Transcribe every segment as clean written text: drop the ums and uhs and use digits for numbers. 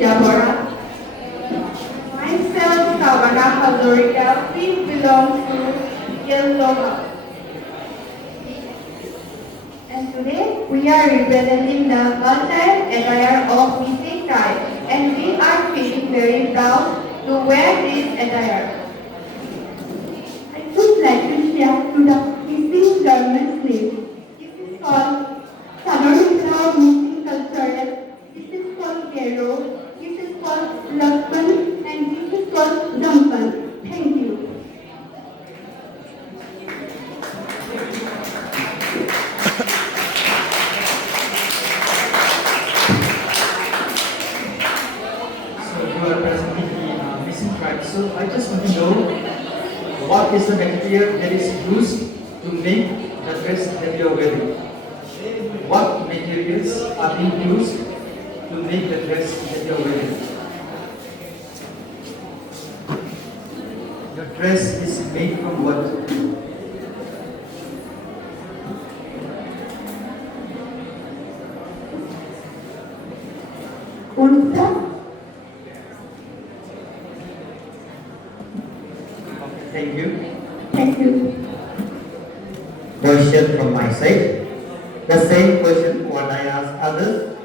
Jabora. Myself, Savannah Hazorika, we belong to Yellow House. And today we are representing the multi attire of missing tribe, and we are feeling very proud to wear this attire. I would like to share to the missing garment name. This is called Samarita Missing Cultural. This is called Gero. This is called Lakman, and this is called Dampan. Thank you. So you are presenting the missing tribe. So I just want to know what is the material that is used to make the dress that you are wearing? What materials are being used to make the dress that you are wearing? Your dress is made from what? Unta. Thank you. Thank you. Question from my side. The same question what I ask others.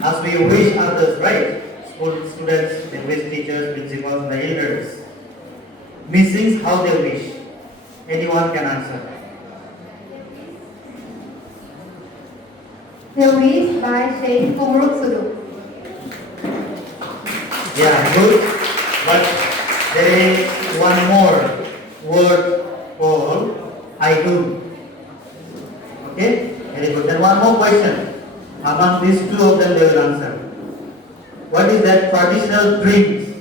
As we wish others, right? School students, they wish teachers, principals, the elders. Missing how they wish. Anyone can answer. The wish by Sheikh Kumruk Sudu. Yeah, good. But there is one more word called I do. Okay? Very good. Then one more question. Among these two of them they will answer. What is that traditional drinks?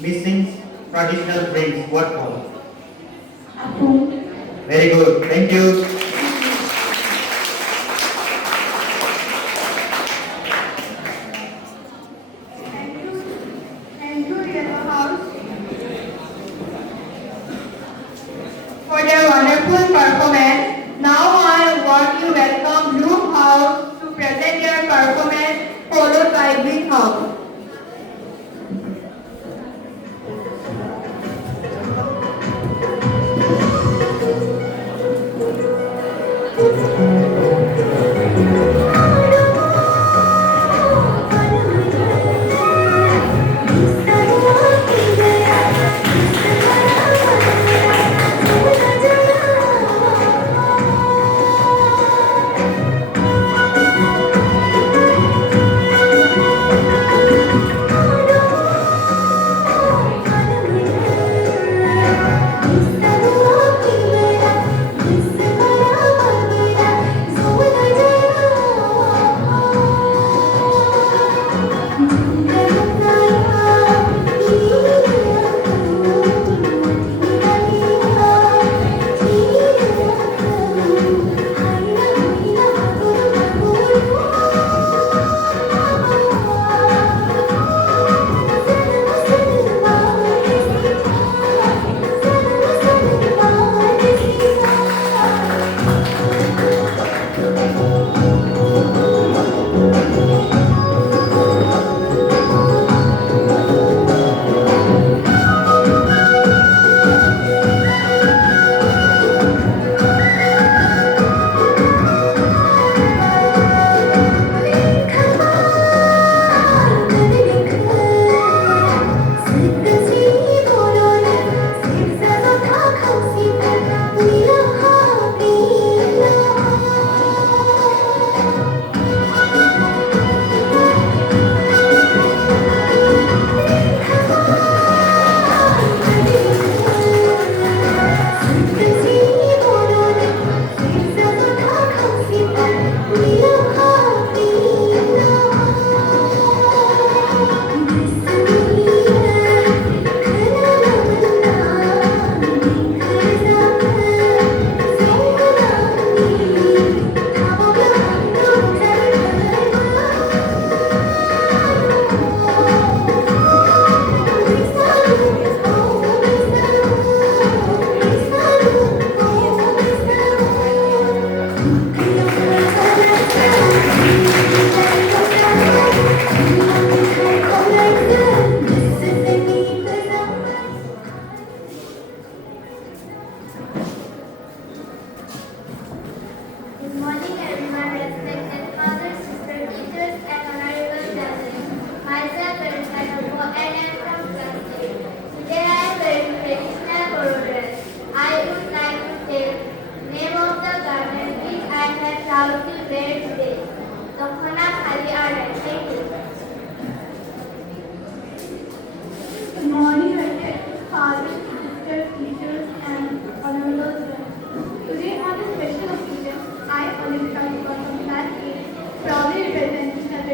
Missing traditional drinks. What called? Apung. Very good. Thank you. Thank you, Yellow House, for their wonderful performance. Now I want to welcome Blue House to present their performance, followed by Green House.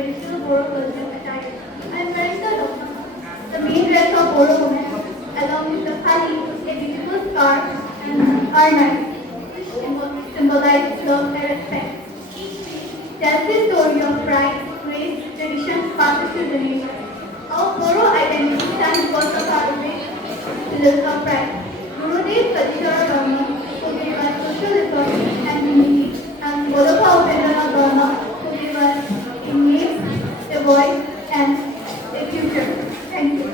traditional Boro culture attire. I am wearing the dokana, the main dress of Boro women, along with the thali, a beautiful scarf, and arnai, which symbolize love and respect. Tells the story of pride, grace, tradition, passed to generation. Our Boro identity stands because of our rich pillars of pride. Gurudev Kalchara Dharma, who gave us socialism and unity, and Bodapa Upendra Dharma, who gave us image, a voice, and a future. Thank you.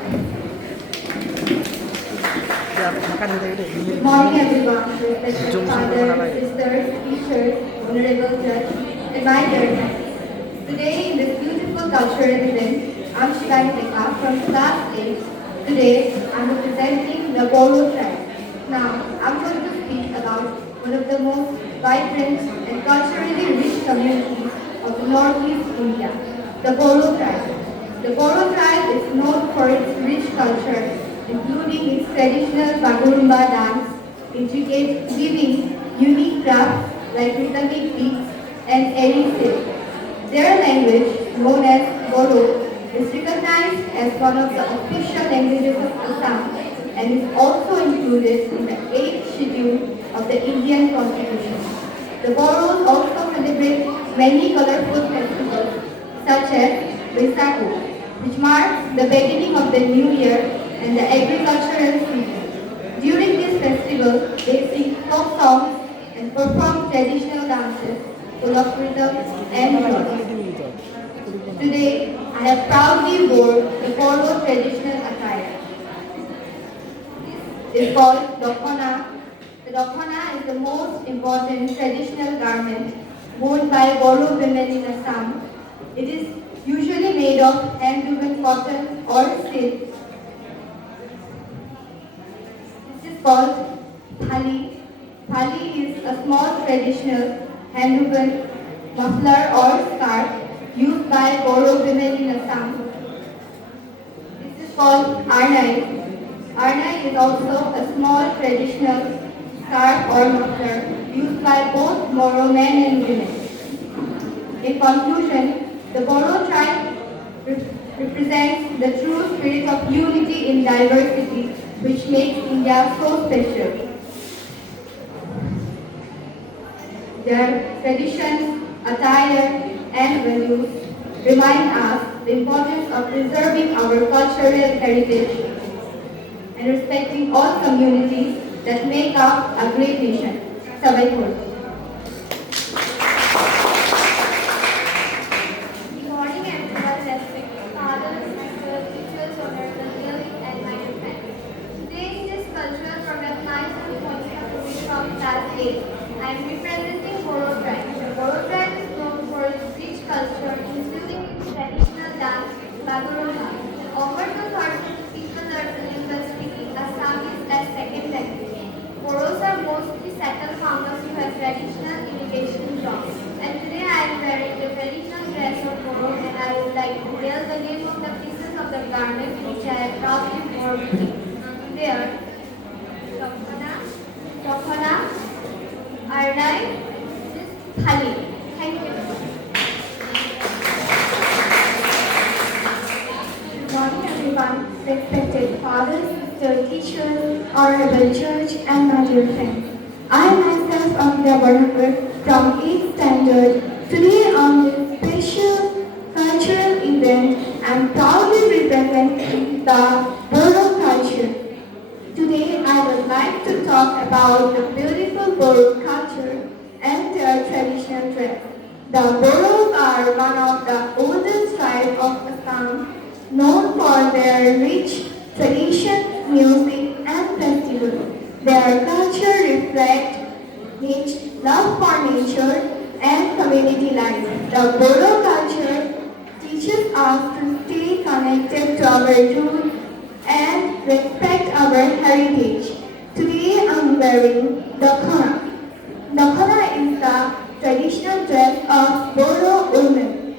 Good morning, everyone. Respected fathers, sisters, teachers, honorable judge, and my dear friends. Today, in this beautiful cultural event, I'm Shivani Tekha from class 8. Today, I'm representing the Boro tribe. Now, I'm going to speak about one of the most vibrant and culturally rich communities of Northeast India, the Boro tribe. The Boro tribe is known for its rich culture, including its traditional Bagurumba dance, intricate weaving, unique crafts like rhythmic beats, and airy silk. Their language, known as Boro, is recognized as one of the official languages of Assam and is also included in the 8th schedule of the Indian Constitution. The Boros also celebrate many colorful festivals such as Baisakhu, which marks the beginning of the new year and the agricultural season. During this festival, they sing folk songs and perform traditional dances full of rhythm and joy. Today, I have proudly worn the Boro traditional attire. This is called dokana. The dokana is the most important traditional garment worn by Boro women in Assam. It is usually made of hand-woven cotton or silk. This is called thali. Thali is a small traditional hand-woven muffler or scarf used by Boro women in Assam. This is called arnai. Arnai is also a small traditional scarf or muffler used by both Moro men and women. In conclusion, the Boro tribe represents the true spirit of unity in diversity, which makes India so special. Their traditions, attire, and values remind us the importance of preserving our cultural heritage and respecting all communities that make up a great nation. Sabaikul. Good morning, everyone. Respected fathers, mentors, teachers, honorable guests, and my dear friends. Today, in this cultural program, myself, Monica, from class 8, I am representing Boro tribe. The Boro tribe is known for its rich culture, including its traditional dance, Bagurumba, offered to thousands of people learning by speaking Assamese as second language. Boros are mostly settled farmers who have traditional irrigation jobs. And today I am wearing the traditional dress of Boro, and I would like to tell the name of the pieces of the garment which I have proudly worn with me. They are dokana, arnai, thali. Thank you. Good morning, everyone. Respected fathers, sisters, teachers, honorable judge, and my dear friends. I myself am Deborah from 8th standard. Today on this special cultural event, I am proudly representing the Boro culture. Today, I would like to talk about the beautiful Boro culture and their traditional dress. The Boros are one of the oldest tribes of Assam, known for their rich tradition, music, and festivals. Their culture reflects love for nature and community life. The Boro culture teaches us to stay connected to our roots and respect our heritage. Today I'm wearing dokana. Dokana is the traditional dress of Boro women.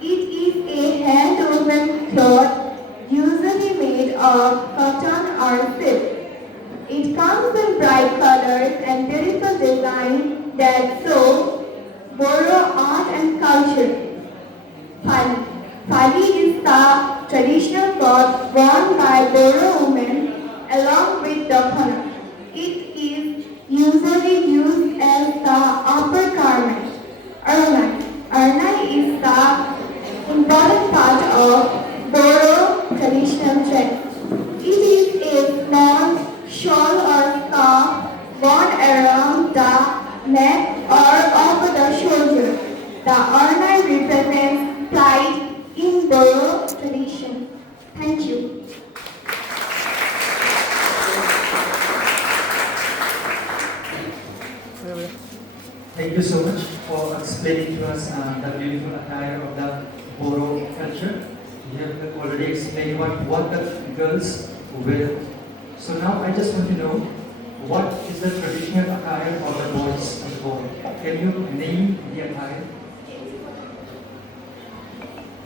It is a hand-woven cloth usually made of cotton or silk. It comes in bright colors and beautiful designs that show Boro art and culture. Thali. worn by Boro women along with the khana. It is usually used as the upper garment. Arnai. Arnai is the important part of Boro traditional dress. It is a long shawl or scarf worn around the neck or over the shoulder. The Arnai represents pride in Boro tradition. Thank you. Thank you so much for explaining to us the beautiful attire of the Boro culture. You have already explained what the girls wear. So now I just want to know what is the traditional attire of the boys and the boy. Can you name the attire?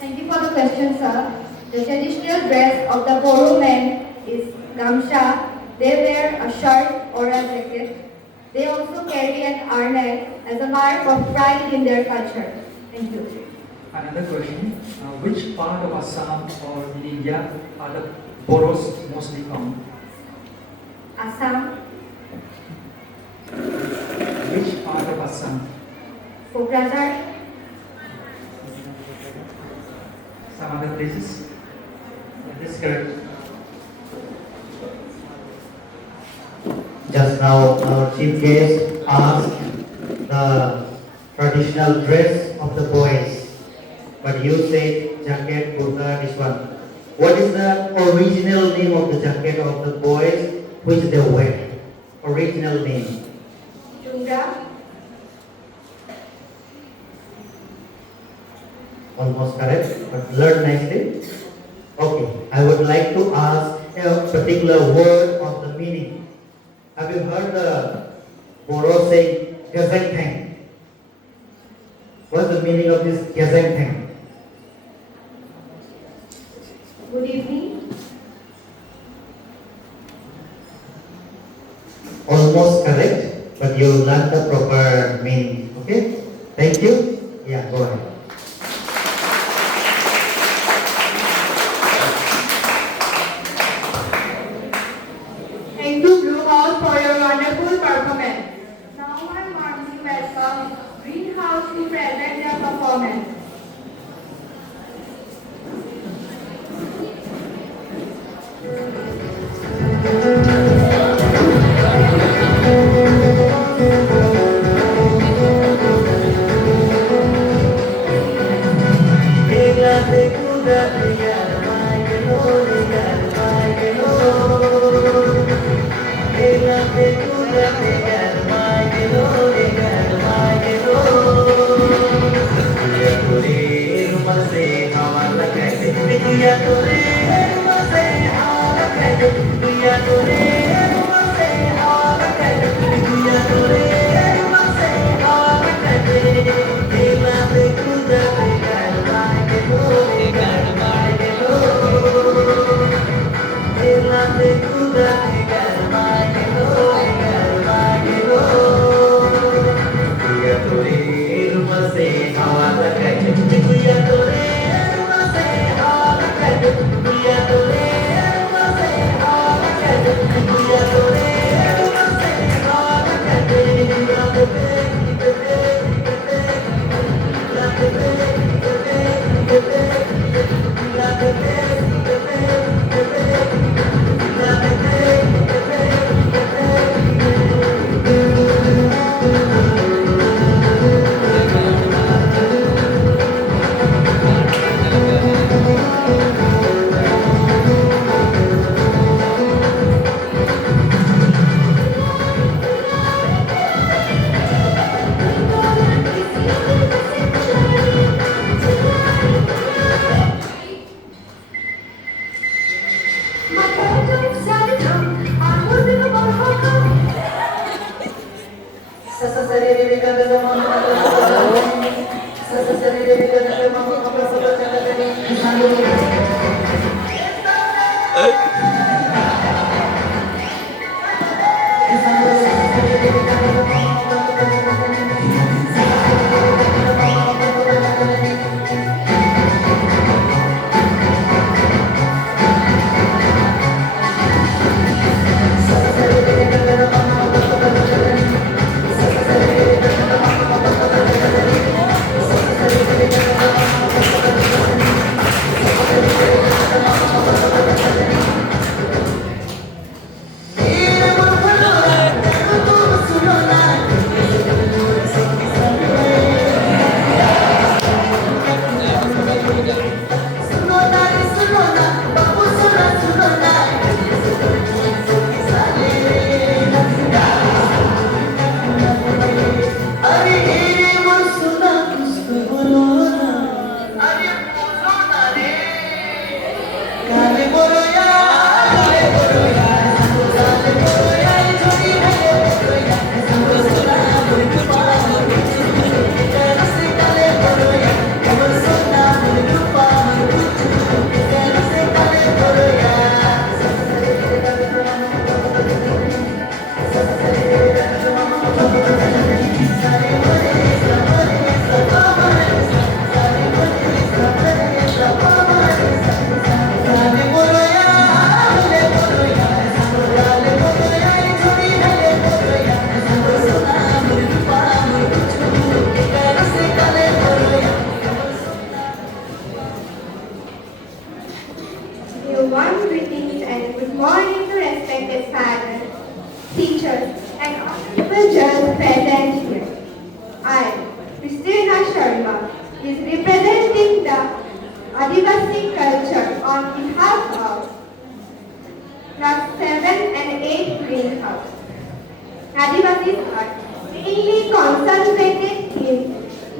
Thank you for the question, sir. The traditional dress of the Boro men is gamsha. They wear a shirt or a jacket. They also carry an arnai as a mark of pride in their culture. Thank you. Another question, which part of Assam or in India are the Boros mostly found? Assam, Which part of Assam? Kokrajhar, Some other places? This is correct. Just now, our chief guest asked the traditional dress of the boys, but you said jacket, kurta, this one. What is the original name of the jacket of the boys which they wear? Original name. Chunga, Almost correct, but learn nicely. Okay, I would like to ask a particular word of the meaning. Have you heard the Boro saying Gazengthang? What's the meaning of this Gazengthang? good evening. Almost correct, but you learned the proper meaning. Okay? Thank you. Yeah, go ahead. Thank you, Blue House, for your wonderful performance. Now I warmly welcome Greenhouse to present their performance.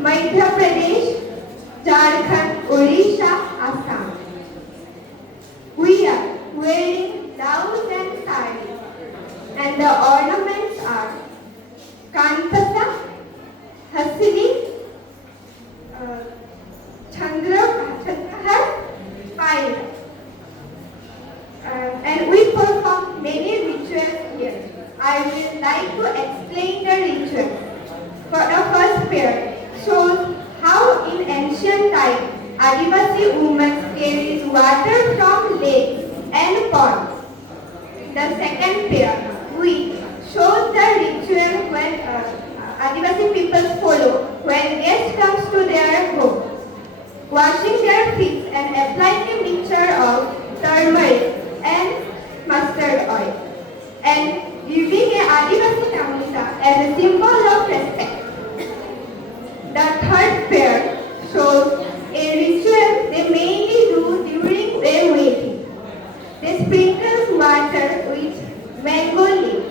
Madhya Pradesh, Jharkhand, Odisha, Assam. We are wearing blouse and sari, and the ornaments are Kantasa, Hasini, Chandrahar, Paira. And we perform many rituals here. I will like to explain the ritual. For the first pair shows how in ancient times Adivasi women carried water from lakes and ponds. The second pair, we shows the ritual when Adivasi people follow when guest comes to their home, washing their feet and applying a mixture of turmeric and mustard oil, and giving a Adivasi gamusa as a symbol of respect. The third pair shows a ritual they mainly do during their wedding. They sprinkle water with mango leaf.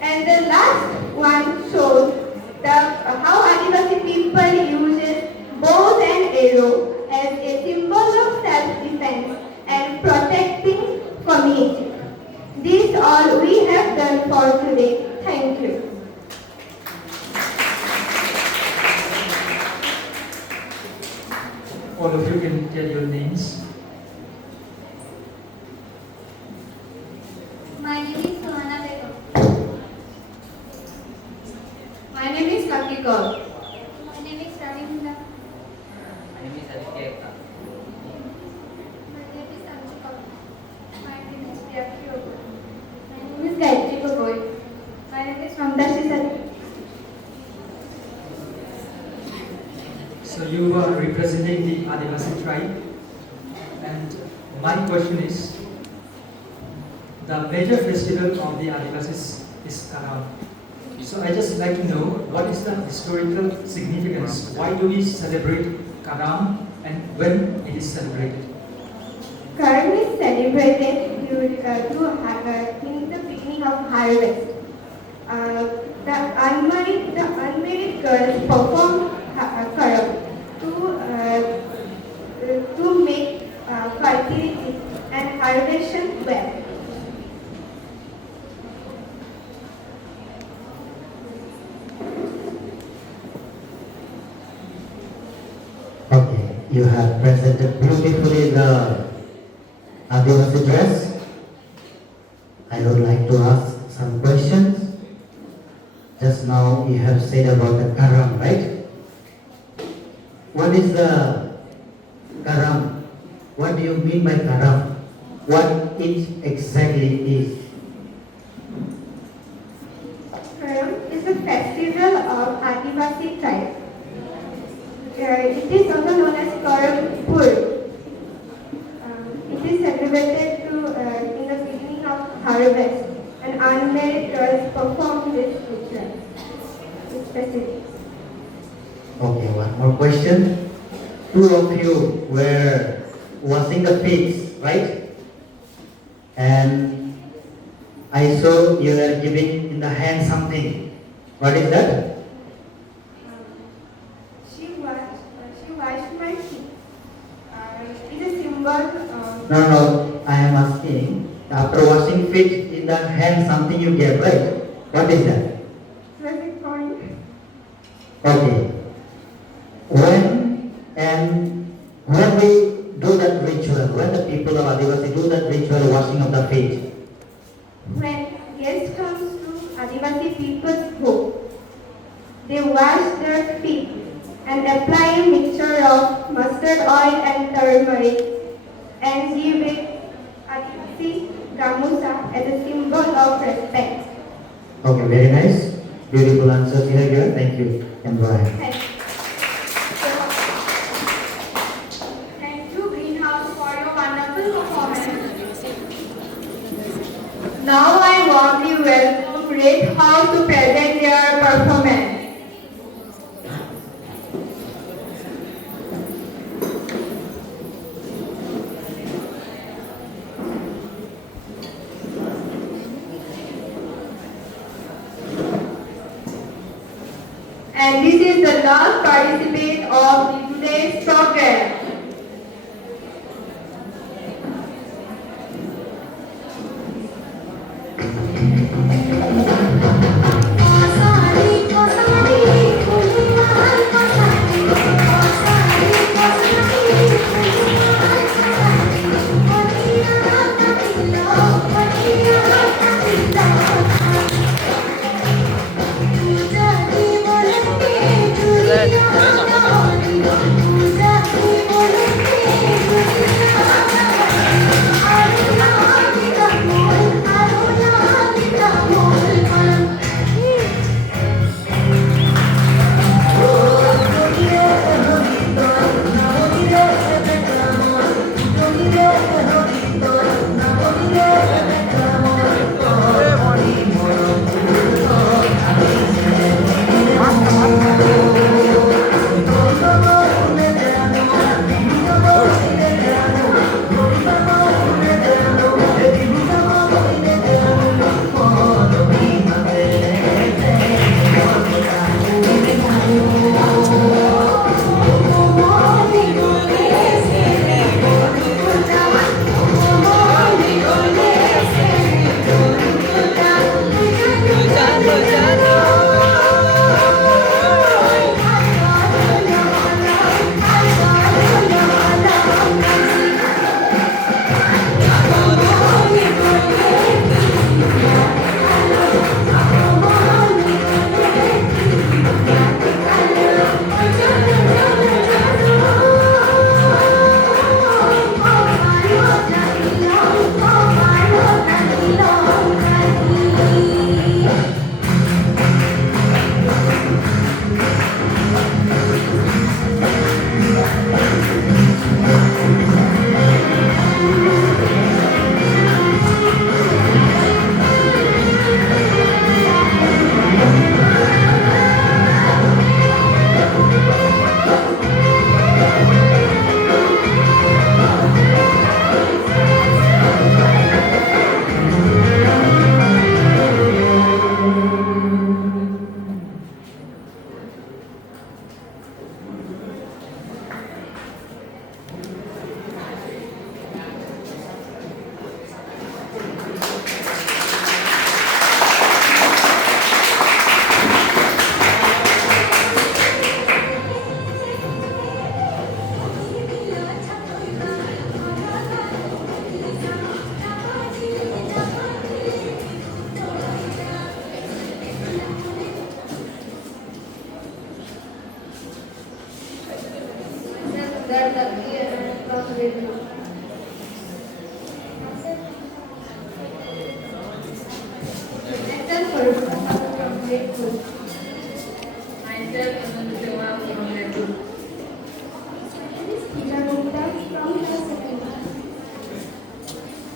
And the last one shows how Adivasi people uses bows and arrow as a symbol of self-defense and protecting community. This all we have done for today. Thank you. All of you can tell your names. My name is Suhana Begum. My name is Lucky Kaur. My name is Ravinda. My name is Aditya Ekta. My name is Anju Kaur. My name is Priyaki Ogoi. My name is Gayatri Gogoi. My name is Mamta Shisari. So you are representing the Adivasi tribe, and my question is, the major festival of the Adivasis is Karam. So I just like to know what is the historical significance? Why do we celebrate Karam and when it is celebrated? Karam is celebrated in the beginning of harvest. The unmarried girls perform Karam to make fertility and harvest well. Okay, you have presented beautifully the Adivasi dress. I would like to ask some questions. Just now you have said about the Karam, right? What is the Karam? What do you mean by Karam? What it exactly is? Karam is a festival of Adivasi tribe. It is also known as Karam Pur. It is celebrated in the beginning of harvest, and unmarried girls perform this ritual. It's specific. Okay, one more question. Two of you were washing the feet, right? And I saw you were giving in the hand something. What is that? She washed my feet. It is a symbol of No, I am asking. After washing feet in the hand, something you gave, right? What is that? traffic coin. Okay. When we do that ritual, when the people of Adivasi do that ritual washing of the feet, When guest comes to Adivasi people's home, they wash their feet and apply a mixture of mustard oil and turmeric and give it Adivasi gamusa as a symbol of respect. okay, very nice. Beautiful answers here. Thank you. And Brian. Thank you, Greenhouse, for your wonderful performance. Now I warmly welcome Red House to present their performance. And this is the last participant of today's program.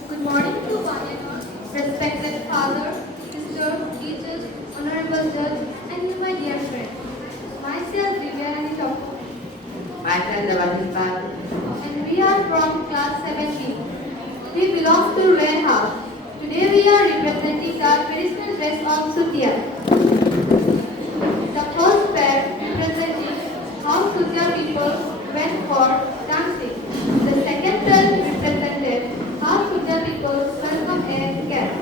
Good morning to one and all, respected father, sister, teachers, honorable judge, and my dear friend. Myself, Viviani Thakur, Myself, Devashish Patel. and we are from class 17. We belong to Red House. Today we are representing the traditional dress of Sutia. The first pair representing how Sutia people went for dancing. The second pair represented how Sutia people welcome a guest.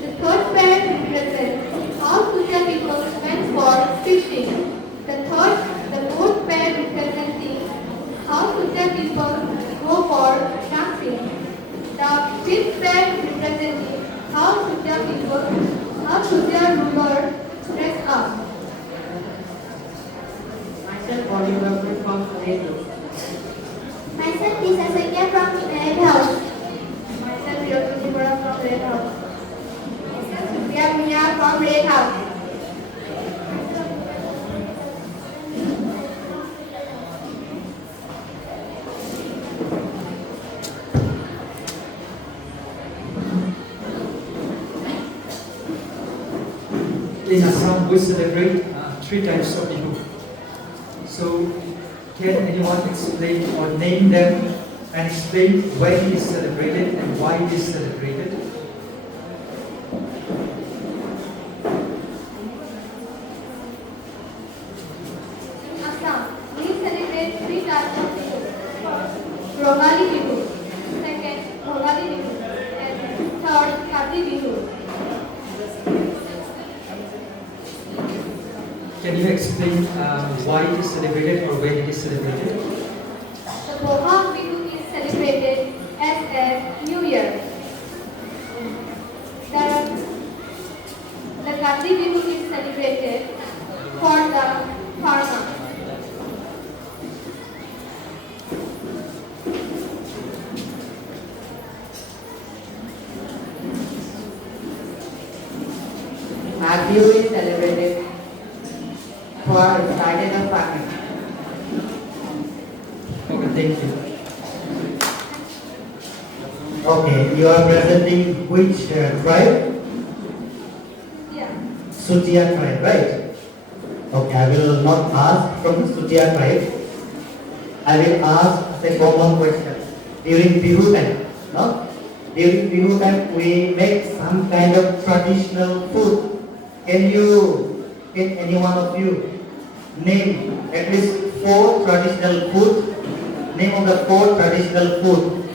The third pair represents how Sutia people went for fishing. The fourth pair representing how Sutia people go for dancing. The fifth pair representing how Sutia rulers dress up. Myself, Oliver from Toledo. Myself, Lisa Sanya from Red House. Myself, Yogi Bora from Red House. Myself, Supriya Mia from Red House. In Assam, we celebrate 3 types of Bihu. So, can anyone explain or name them and explain when it is celebrated and why it is celebrated? you explain why it is celebrated or when it is celebrated? The Bohag Bihu is celebrated as a New Year. The Kati Bihu is celebrated for the farmer. Magh Bihu is celebrated for starting of farming. Okay, thank you. Okay, you are presenting which tribe? Yeah. Sutia tribe, right? Okay, I will not ask from the Sutia tribe. I will ask a common question. During Bihu time, no? During Bihu time, we make some kind of traditional food. Can any one of you name at least 4 traditional food? Name of the 4 traditional food.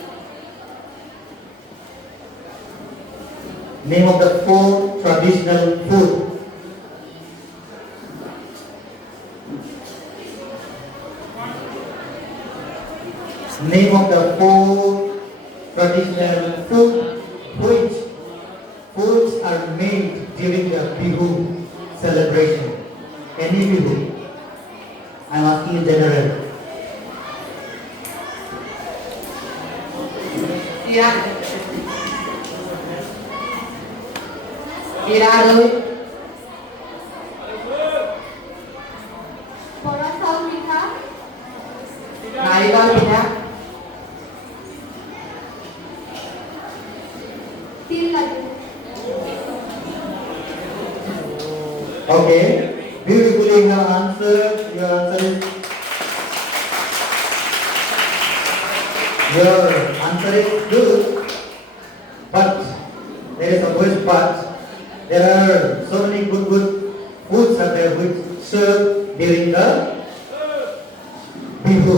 Name of the 4 traditional food. Name of the 4 traditional food. Which foods are made during the Bihu celebration? Any Bihu? I am asking in general. Sirado, Bora Saul Pitha, Narikol Pitha, Til Laddu. Okay, beautifully you have answered. Your answer is good, but there is always but. There are so many good foods are there which served during the Bihu,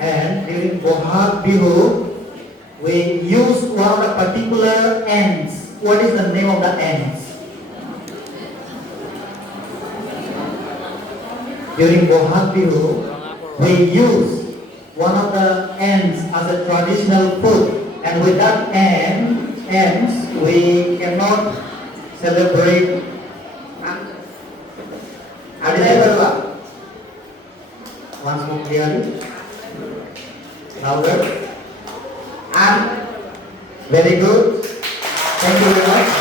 and during Bohag Bihu we use one of the particular ends. What is the name of the ends? During Bohag Bihu, we use one of the ends as a traditional food, and with that ends we cannot celebrate. Once more clearly, louder. And very good. Thank you very much.